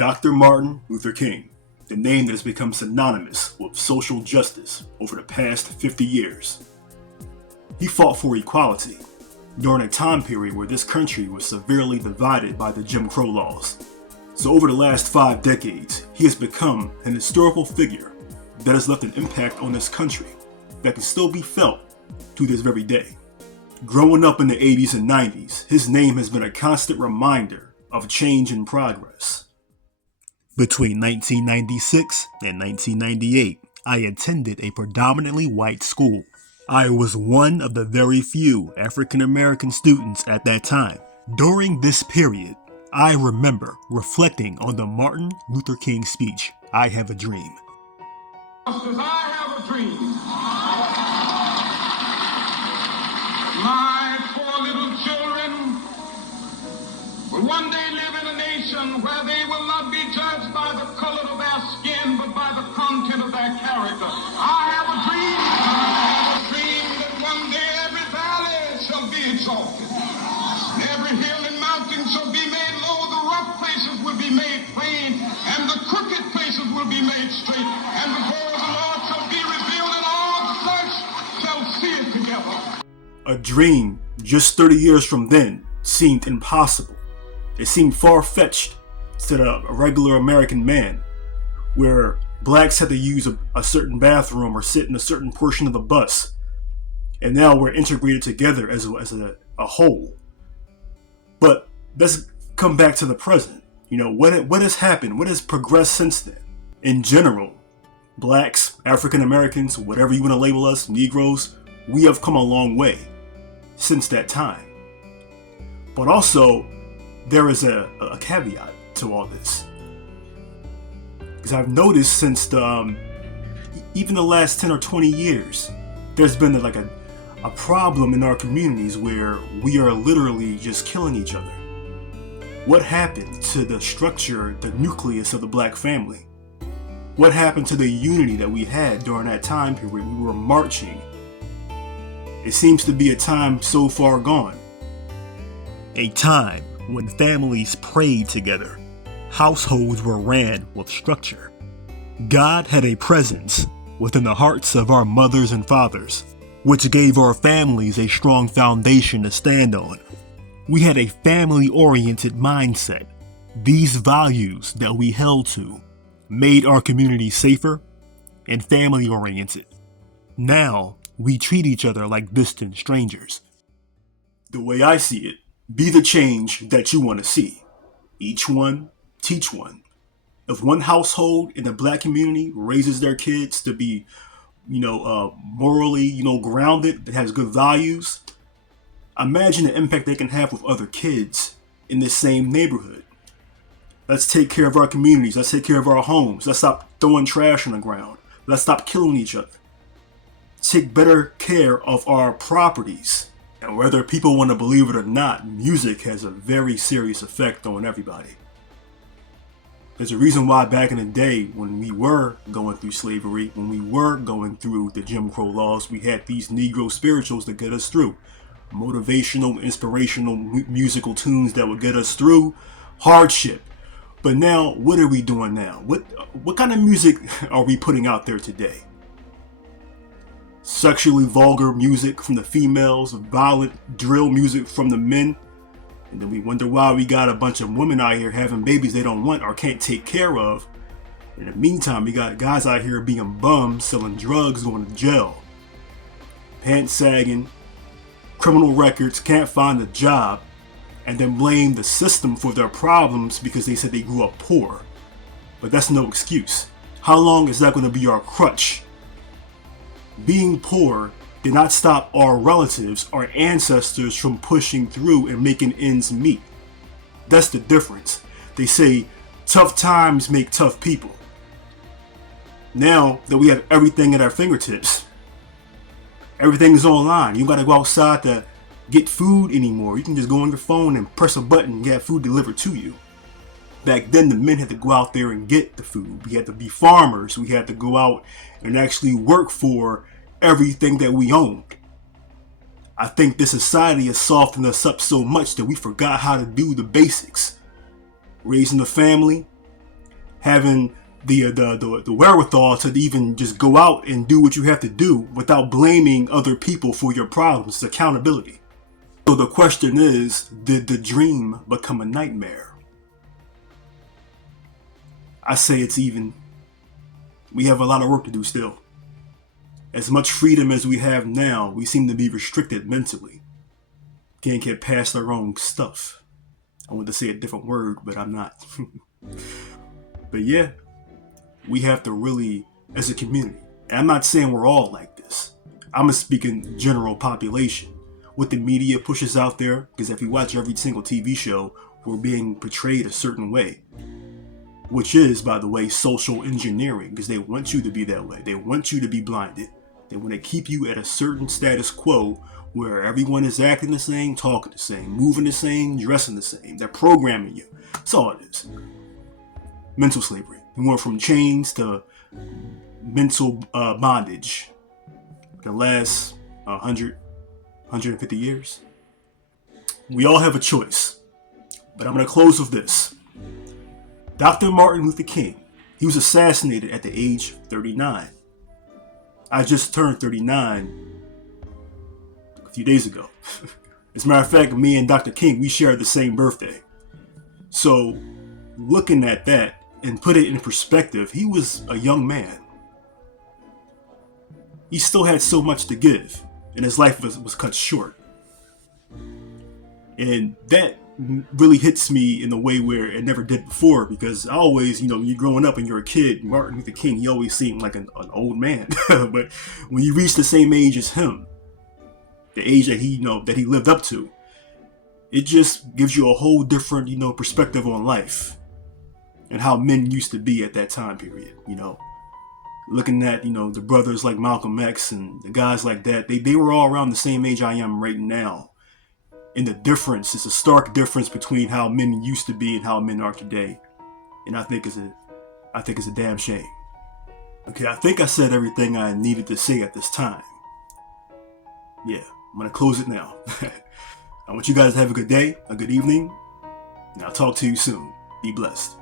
Dr. Martin Luther King, the name that has become synonymous with social justice over the past 50 years. He fought for equality during a time period where this country was severely divided by the Jim Crow laws. So over the last 5 decades, he has become an historical figure that has left an impact on this country that can still be felt to this very day. Growing up in the 80s and 90s, his name has been a constant reminder of change and progress. Between 1996 and 1998, I attended a predominantly white school. I was one of the very few African American students at that time. During this period, I remember reflecting on the Martin Luther King speech, "I Have a Dream." I have a dream. My 4 little children will one day live in a nation where they will not be judged by the color of their skin, but by the content of their character. I have a dream. I have a dream that one day every valley shall be exalted. Every hill and mountain shall be made low. The rough places will be made plain, and the crooked places will be made straight. And the glory of the Lord shall be revealed, and all flesh shall see it together. A dream just 30 years from then seemed impossible. It seemed far-fetched to the regular American man, where blacks had to use a certain bathroom or sit in a certain portion of the bus. And now we're integrated together as a whole. But let's come back to the present. What has happened? What has progressed since then? In general, blacks, African Americans, whatever you want to label us, Negroes, we have come a long way since that time. But also, there is a caveat to all this. Because I've noticed since even the last 10 or 20 years, there's been a problem in our communities where we are literally just killing each other. What happened to the structure, the nucleus of the black family? What happened to the unity that we had during that time period? We were marching. It seems to be a time so far gone. A time when families prayed together. Households were ran with structure. God had a presence within the hearts of our mothers and fathers, which gave our families a strong foundation to stand on. We had a family-oriented mindset. These values that we held to made our community safer and family-oriented. Now, we treat each other like distant strangers. The way I see it, be the change that you want to see. Each one, teach one. If one household in the black community raises their kids to be, morally, grounded, that has good values, imagine the impact they can have with other kids in the same neighborhood. Let's take care of our communities. Let's take care of our homes. Let's stop throwing trash on the ground. Let's stop killing each other. Take better care of our properties. And whether people want to believe it or not, music has a very serious effect on everybody. There's a reason why back in the day, when we were going through slavery, when we were going through the Jim Crow laws, we had these Negro spirituals that get us through. Motivational, inspirational, musical tunes that would get us through hardship. But now, what are we doing now? What kind of music are we putting out there today? Sexually vulgar music from the females, violent drill music from the men. And then we wonder why we got a bunch of women out here having babies they don't want or can't take care of. In the meantime, we got guys out here being bums, selling drugs, going to jail. Pants sagging, criminal records, can't find a job, and then blame the system for their problems because they said they grew up poor. But that's no excuse. How long is that going to be our crutch? Being poor did not stop our relatives, our ancestors from pushing through and making ends meet. That's the difference. They say tough times make tough people. Now that we have everything at our fingertips, everything is online. You gotta go outside to get food anymore. You can just go on your phone and press a button and get food delivered to you. Back then, the men had to go out there and get the food. We had to be farmers. We had to go out and actually work for everything that we owned. I think this society has softened us up so much that we forgot how to do the basics. Raising a family, having the wherewithal to even just go out and do what you have to do without blaming other people for your problems. It's accountability. So the question is, did the dream become a nightmare? I say it's even. We have a lot of work to do still. As much freedom as we have now, we seem to be restricted mentally. Can't get past our own stuff. I want to say a different word, but I'm not. But yeah, we have to really, as a community, and I'm not saying we're all like this. I'm speaking general population. What the media pushes out there, because if you watch every single TV show, we're being portrayed a certain way. Which is, by the way, social engineering, because they want you to be that way. They want you to be blinded. They want to keep you at a certain status quo where everyone is acting the same, talking the same, moving the same, dressing the same. They're programming you. That's all it is. Mental slavery. We went from chains to mental bondage. The last 100, 150 years. We all have a choice. But I'm going to close with this. Dr. Martin Luther King, he was assassinated at the age of 39. I just turned 39 a few days ago. As a matter of fact, me and Dr. King, we shared the same birthday. So, looking at that and put it in perspective, he was a young man. He still had so much to give, and his life was cut short. And that really hits me in a way where it never did before, because I always, when you're growing up and you're a kid, Martin Luther King, he always seemed like an old man. But when you reach the same age as him, the age that he lived up to, it just gives you a whole different, perspective on life and how men used to be at that time period. Looking at, the brothers like Malcolm X and the guys like that, they were all around the same age I am right now. And the difference is a stark difference between how men used to be and how men are today. And I think it's a damn shame. Okay, I think I said everything I needed to say at this time. Yeah, I'm gonna close it now. I want you guys to have a good day, a good evening, and I'll talk to you soon. Be blessed.